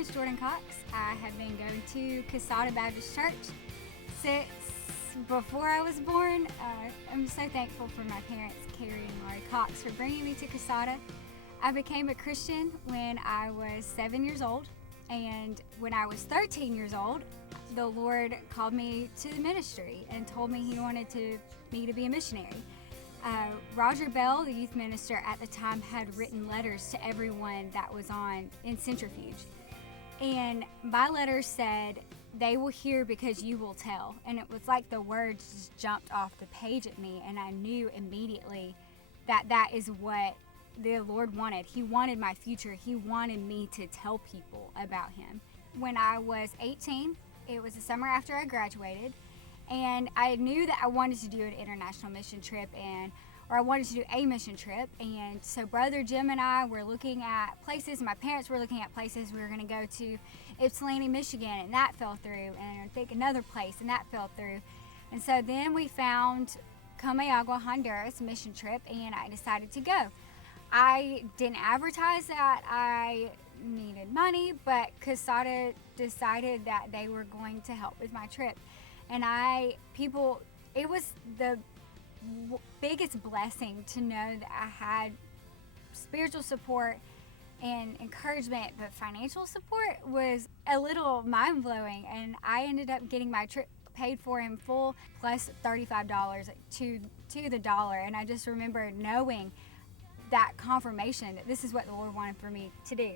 is Jordan Cox. I have been going to Casada Baptist Church since before I was born. I'm so thankful for my parents, Carrie and Laurie Cox, for bringing me to Casada. I became a Christian when I was 7 years old, and when I was 13 years old, the Lord called me to the ministry and told me He wanted me to be a missionary. Roger Bell, the youth minister at the time, had written letters to everyone that was in Centrifuge. And my letter said, "They will hear because you will tell." And it was like the words just jumped off the page at me, and I knew immediately that is what the Lord wanted. He wanted my future. He wanted me to tell people about Him. When I was 18, it was the summer after I graduated, and I knew that I wanted to do an international mission trip, or I wanted to do a mission trip. And so Brother Jim and I were looking at places. My parents were looking at places. We were going to go to Ypsilanti, Michigan, and that fell through. And I think another place, and that fell through. And so then we found Comayagua, Honduras mission trip, and I decided to go. I didn't advertise that I needed money, but Casada decided that they were going to help with my trip. And it was the biggest blessing to know that I had spiritual support and encouragement, but financial support was a little mind-blowing. And I ended up getting my trip paid for in full, plus $35 to the dollar. And I just remember knowing that confirmation that this is what the Lord wanted for me to do.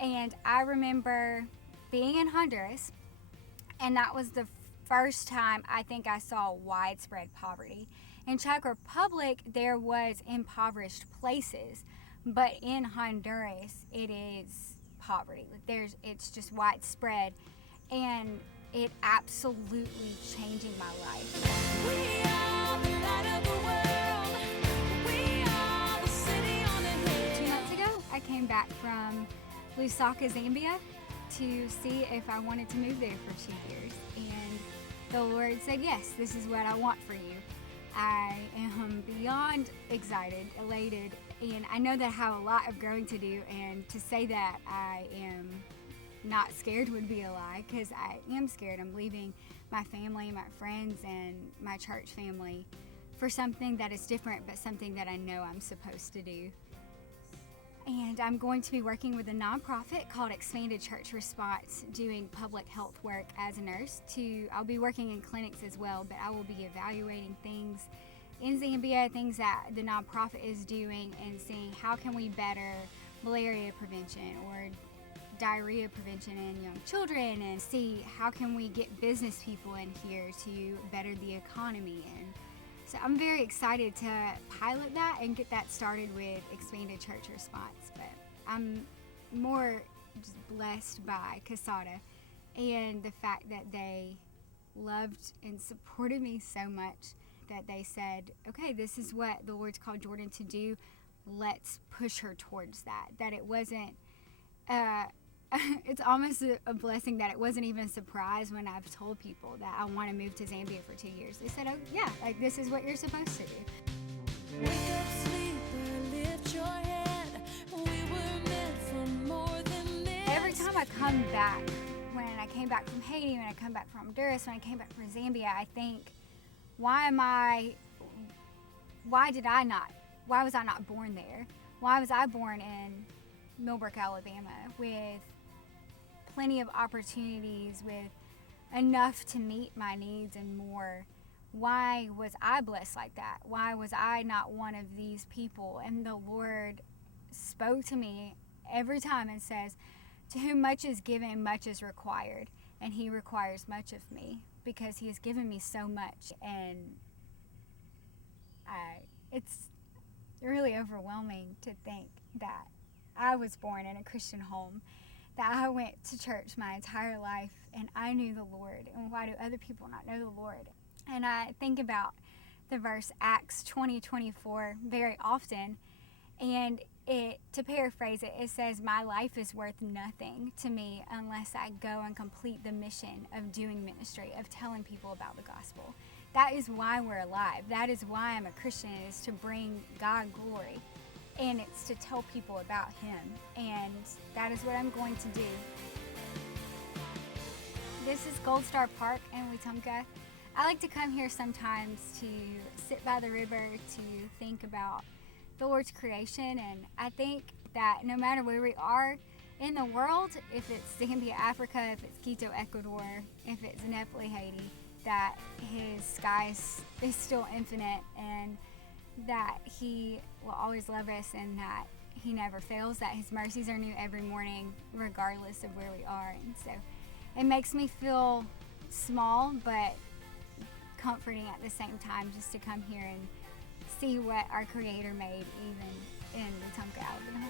And I remember being in Honduras, and that was the first time I think I saw widespread poverty. In Czech Republic, there was impoverished places, but in Honduras, it is poverty. It's just widespread, and it absolutely changing my life. We are the light of the world. We are the city on the hill. 2 months ago, I came back from Lusaka, Zambia, to see if I wanted to move there for 2 years, and the Lord said, yes, this is what I want for you. I am beyond excited, elated, and I know that I have a lot of growing to do, and to say that I am not scared would be a lie, because I am scared. I'm leaving my family, my friends, and my church family for something that is different, but something that I know I'm supposed to do. And I'm going to be working with a nonprofit called Expanded Church Response, doing public health work as a nurse. I'll be working in clinics as well, but I will be evaluating things in Zambia, things that the nonprofit is doing, and seeing how can we better malaria prevention or diarrhea prevention in young children, and see how can we get business people in here to better the economy. And so I'm very excited to pilot that and get that started with Expanded Church Response. But I'm more just blessed by Casada and the fact that they loved and supported me so much that they said, okay, this is what the Lord's called Jordan to do. Let's push her towards that. That it wasn't, it's almost a blessing that it wasn't even a surprise when I've told people that I want to move to Zambia for 2 years. They said, oh yeah, like this is what you're supposed to do. Wake up, sleeper, lift your head. We were meant for more than this. Every time I come back, when I came back from Haiti, when I come back from Honduras, when I came back from Zambia, I think, why was I not born there? Why was I born in Millbrook, Alabama, with plenty of opportunities, with enough to meet my needs and more? Why was I blessed like that? Why was I not one of these people? And the Lord spoke to me every time and says, to whom much is given, much is required. And He requires much of me because He has given me so much. And it's really overwhelming to think that I was born in a Christian home, that I went to church my entire life, and I knew the Lord. And why do other people not know the Lord? And I think about the verse Acts 20:24 very often, and to paraphrase it, it says, my life is worth nothing to me unless I go and complete the mission of doing ministry, of telling people about the gospel. That is why we're alive. That is why I'm a Christian, is to bring God glory. And it's to tell people about Him. And that is what I'm going to do. This is Gold Star Park in Wetumpka. I like to come here sometimes to sit by the river to think about the Lord's creation, and I think that no matter where we are in the world, if it's Zambia, Africa, if it's Quito, Ecuador, if it's Nepal, Haiti, that His sky is still infinite, and that He will always love us, and that He never fails, that His mercies are new every morning regardless of where we are. And so it makes me feel small but comforting at the same time, just to come here and see what our Creator made even in Wetumpka, Alabama.